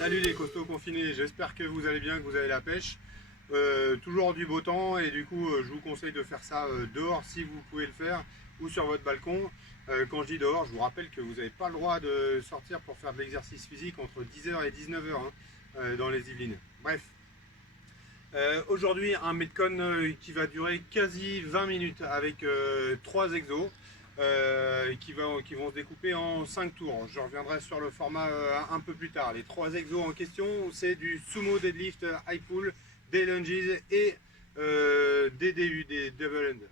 Salut les costauds confinés, j'espère que vous allez bien, que vous avez la pêche. Toujours du beau temps et du coup je vous conseille de faire ça dehors si vous pouvez le faire ou sur votre balcon. Quand je dis dehors, je vous rappelle que vous n'avez pas le droit de sortir pour faire de l'exercice physique entre 10h et 19h dans les Yvelines. Bref, aujourd'hui un Metcon qui va durer quasi 20 minutes avec 3 exos. Qui vont se découper en 5 tours. Je reviendrai sur le format un peu plus tard. Les 3 exos en question, c'est du sumo deadlift high pull, des lunges et des DU, des double under.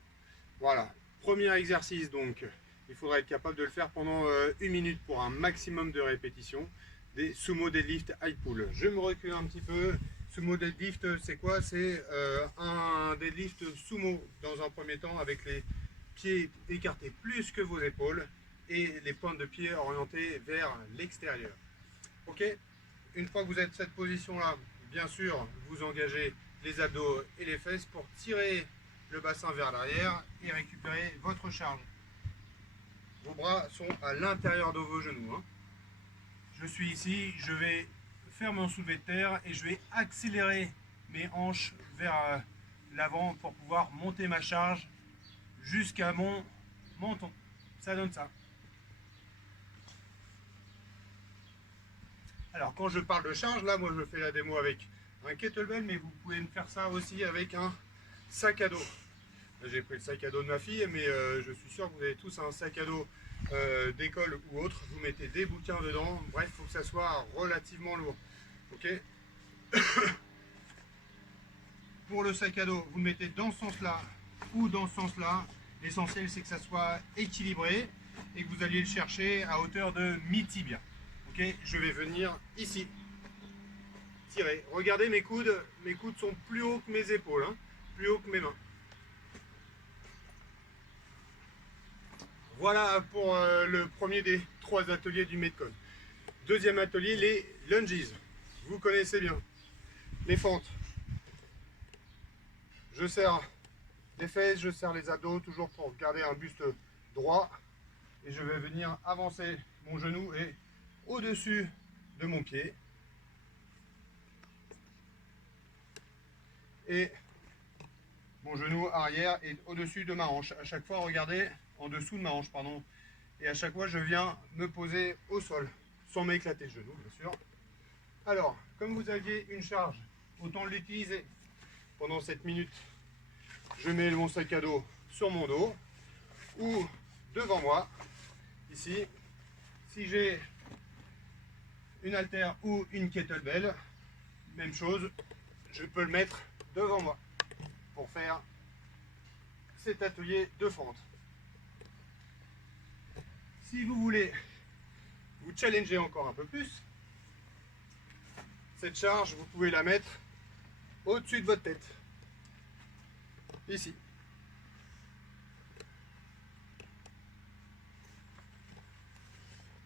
Voilà, premier exercice donc, il faudra être capable de le faire pendant 1 minute pour un maximum de répétitions. Des sumo deadlift high pull. Je me recule un petit peu. Sumo deadlift, c'est quoi? C'est un deadlift sumo dans un premier temps avec les pieds écartés plus que vos épaules et les pointes de pied orientées vers l'extérieur. Ok. Une fois que vous êtes cette position là, bien sûr, vous engagez les abdos et les fesses pour tirer le bassin vers l'arrière et récupérer votre charge. Vos bras sont à l'intérieur de vos genoux. Je suis ici, je vais faire mon soulevé de terre et je vais accélérer mes hanches vers l'avant pour pouvoir monter ma charge jusqu'à mon menton. Ça donne ça. Alors quand je parle de charge, là moi je fais la démo avec un kettlebell, mais vous pouvez me faire ça aussi avec un sac à dos. J'ai pris le sac à dos de ma fille, mais je suis sûr que vous avez tous un sac à dos d'école ou autre. Vous mettez des bouquins dedans. Bref, il faut que ça soit relativement lourd. Ok. Pour le sac à dos, vous le mettez dans ce sens-là ou dans ce sens-là. L'essentiel, c'est que ça soit équilibré et que vous alliez le chercher à hauteur de mi-tibia. Ok, je vais venir ici, tirer. Regardez mes coudes sont plus hauts que mes épaules, plus hauts que mes mains. Voilà pour le premier des 3 ateliers du Metcon. Deuxième atelier, les lunges. Vous connaissez bien. Les fentes. Je serre les fesses, je serre les abdos, toujours pour garder un buste droit. Et je vais venir avancer mon genou et au-dessus de mon pied. Et mon genou arrière est au-dessus de ma hanche. À chaque fois, regardez, en dessous de ma hanche, pardon. Et à chaque fois, je viens me poser au sol, sans m'éclater le genou, bien sûr. Alors, comme vous aviez une charge, autant l'utiliser pendant cette minute. Je mets mon sac à dos sur mon dos ou devant moi, ici. Si j'ai une haltère ou une kettlebell, même chose, je peux le mettre devant moi pour faire cet atelier de fente. Si vous voulez vous challenger encore un peu plus, cette charge, vous pouvez la mettre au-dessus de votre tête. Ici.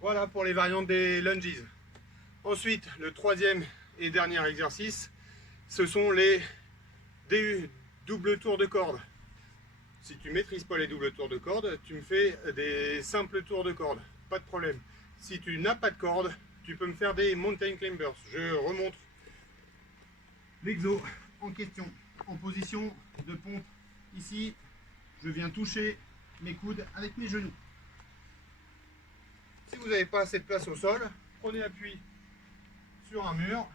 Voilà pour les variantes des lunges. Ensuite, le troisième et dernier exercice, ce sont les DU, double tour de corde. Si tu ne maîtrises pas les doubles tours de corde, tu me fais des simples tours de corde, pas de problème. Si tu n'as pas de corde, tu peux me faire des mountain climbers. Je remonte l'exo en question, en position de pompe. Ici, je viens toucher mes coudes avec mes genoux. Si vous n'avez pas assez de place au sol, prenez appui sur un mur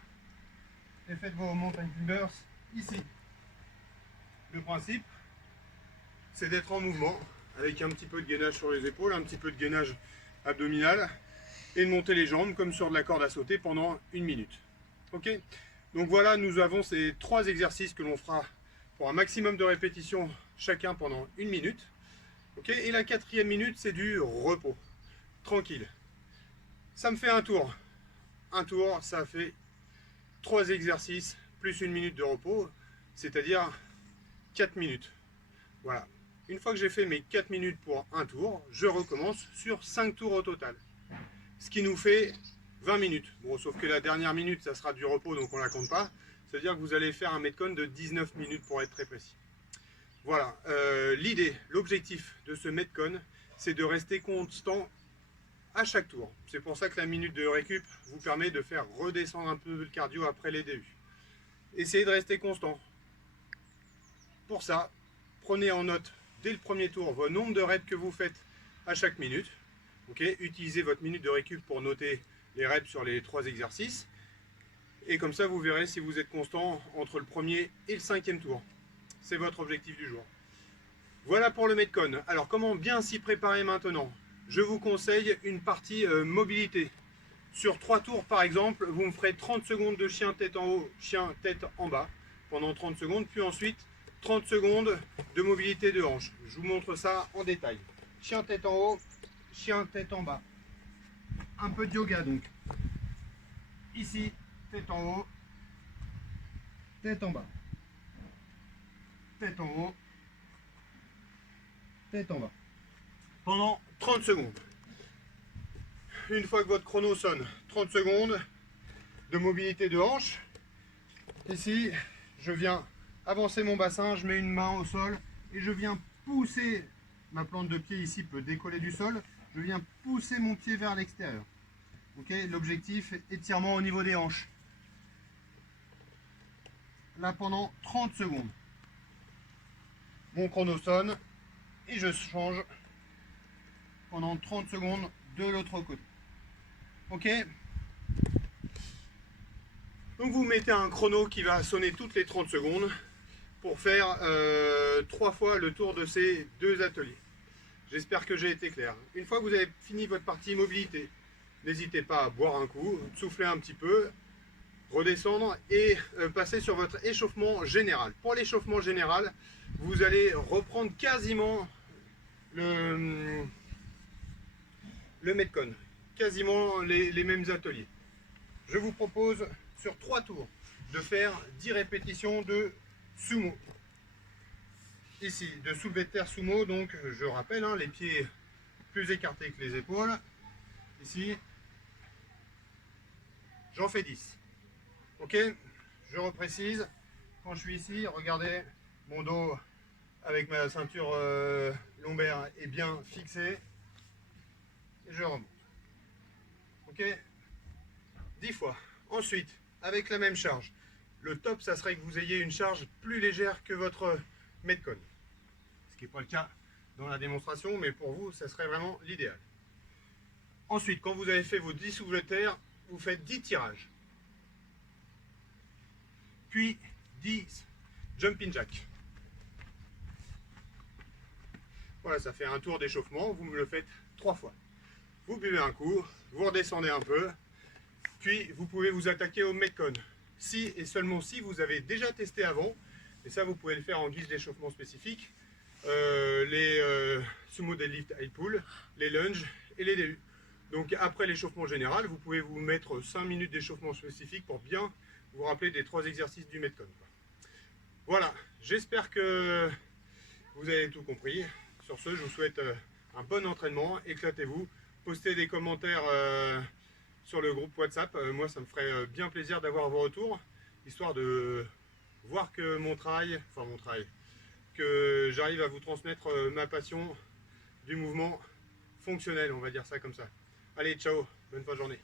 et faites vos mountain climbers ici. Le principe, c'est d'être en mouvement avec un petit peu de gainage sur les épaules, un petit peu de gainage abdominal et de monter les jambes comme sur de la corde à sauter pendant 1 minute. Ok. Donc voilà, nous avons ces 3 exercices que l'on fera pour un maximum de répétitions chacun pendant 1 minute. Ok. Et la 4e minute, c'est du repos. Tranquille. Ça me fait un tour. Un tour, ça fait 3 exercices plus 1 minute de repos, c'est-à-dire 4 minutes. Voilà. Une fois que j'ai fait mes 4 minutes pour un tour, je recommence sur 5 tours au total. Ce qui nous fait 20 minutes. Bon, sauf que la dernière minute, ça sera du repos, donc on ne la compte pas. C'est-à-dire que vous allez faire un Metcon de 19 minutes pour être très précis. Voilà. L'idée, l'objectif de ce Metcon, c'est de rester constant à chaque tour. C'est pour ça que la minute de récup vous permet de faire redescendre un peu le cardio après les débuts. Essayez de rester constant. Pour ça, prenez en note dès le premier tour vos nombres de reps que vous faites à chaque minute. Okay, utilisez votre minute de récup pour noter les reps sur les 3 exercices. Et comme ça, vous verrez si vous êtes constant entre le premier et le 5e tour. C'est votre objectif du jour. Voilà pour le Metcon. Alors, comment bien s'y préparer maintenant? Je vous conseille une partie mobilité. Sur 3 tours, par exemple, vous me ferez 30 secondes de chien tête en haut, chien tête en bas pendant 30 secondes. Puis ensuite, 30 secondes de mobilité de hanche. Je vous montre ça en détail. Chien tête en haut, chien tête en bas. Un peu de yoga donc. Ici, tête en haut, tête en bas. Tête en haut, tête en bas. Pendant 30 secondes. Une fois que votre chrono sonne, 30 secondes de mobilité de hanche. Ici, je viens avancer mon bassin, je mets une main au sol et je viens pousser, ma plante de pied ici peut décoller du sol, je viens pousser mon pied vers l'extérieur. Okay, l'objectif, étirement au niveau des hanches. Là pendant 30 secondes. Mon chrono sonne et je change pendant 30 secondes de l'autre côté. Ok? Donc vous mettez un chrono qui va sonner toutes les 30 secondes pour faire 3 fois le tour de ces 2 ateliers. J'espère que j'ai été clair. Une fois que vous avez fini votre partie mobilité, n'hésitez pas à boire un coup, souffler un petit peu, redescendre et passer sur votre échauffement général. Pour l'échauffement général, vous allez reprendre quasiment le Metcon, quasiment les mêmes ateliers. Je vous propose sur 3 tours de faire 10 répétitions de sumo. Ici, de soulevé de terre sumo, donc je rappelle, hein, les pieds plus écartés que les épaules. Ici, j'en fais 10. Ok, je reprécise. Quand je suis ici, regardez, mon dos avec ma ceinture lombaire est bien fixé. Et je remonte. Ok, 10 fois. Ensuite, avec la même charge, le top, ça serait que vous ayez une charge plus légère que votre Metcon. Ce qui n'est pas le cas dans la démonstration, mais pour vous, ça serait vraiment l'idéal. Ensuite, quand vous avez fait vos 10 soulevés de terre, vous faites 10 tirages. Puis 10 jumping jack. Voilà, ça fait un tour d'échauffement. Vous me le faites 3 fois. Vous buvez un coup, vous redescendez un peu, puis vous pouvez vous attaquer au Metcon. Si et seulement si vous avez déjà testé avant, et ça vous pouvez le faire en guise d'échauffement spécifique, les sumo deadlift high pull, les lunges et les DU. Donc après l'échauffement général, vous pouvez vous mettre 5 minutes d'échauffement spécifique pour bien vous rappeler des 3 exercices du Metcon. Voilà, j'espère que vous avez tout compris. Sur ce, je vous souhaite un bon entraînement, éclatez-vous, postez des commentaires sur le groupe WhatsApp. Moi, ça me ferait bien plaisir d'avoir vos retours, histoire de voir que que j'arrive à vous transmettre ma passion du mouvement fonctionnel, on va dire ça comme ça. Allez, ciao, bonne fin de journée.